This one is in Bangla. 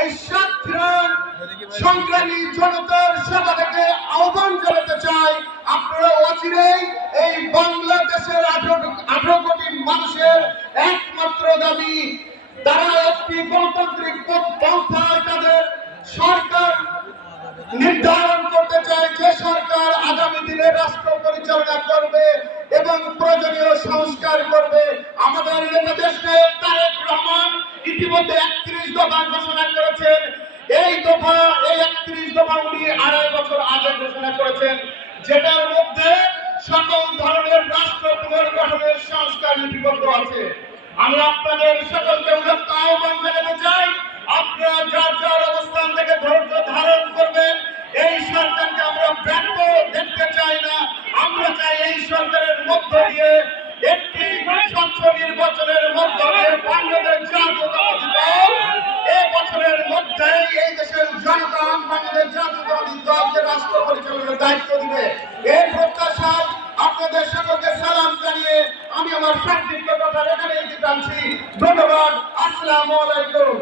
এই সাতক্ষীরার সংগ্রামী জনতার সভা থেকে আহ্বান জানাতে চাই, আপনারা অচিরেই এই বাংলাদেশের 18 কোটি মানুষের একমাত্র দাবি, তারা একটি গণতান্ত্রিক পন্থায় তাদের সরকার নির্ধারণ করতে চায়, যে সরকার আগামী দিনে রাষ্ট্র পরিচালনা করবে এবং প্রয়োজনীয় সংস্কার করবে। আমাদের দেশ নায়ক তারেক রহমান ইতিমধ্যে 31 দফা ঘোষণা করেছেন। এই 31 দফা উনি 2.5 বছর আগে ঘোষণা করেছেন, যেটার মধ্যে সকল ধরনের রাষ্ট্র পুনর্গঠনের সংস্কার লিপিবদ্ধ আছে। আমি আপনাদের সকলকে আহ্বান জানাতে চাই, আপনারা যার যার অবস্থান থেকে ধৈর্য ধারণ করবেন। এই সরকারকে আমরা ব্যর্থ দেখতে চাই না। আমরা চাই এই সরকারের মধ্য দিয়ে একটি স্বচ্ছ নির্বাচনের মধ্য দিয়ে বাংলাদেশ জাতীয়তাবাদী দল এই বছরের মধ্যে এই দেশের জনতা বাংলাদেশ জাতীয়তাবাদী দলকে রাষ্ট্র পরিচালনার দায়িত্ব দিবে। এই প্রত্যাশায় আপনাদের সকলকে সালাম জানিয়ে আমি আমার সংক্ষিপ্ত কথা এখানে দিতে চাচ্ছি। ধন্যবাদ। আসসালামু আলাইকুম।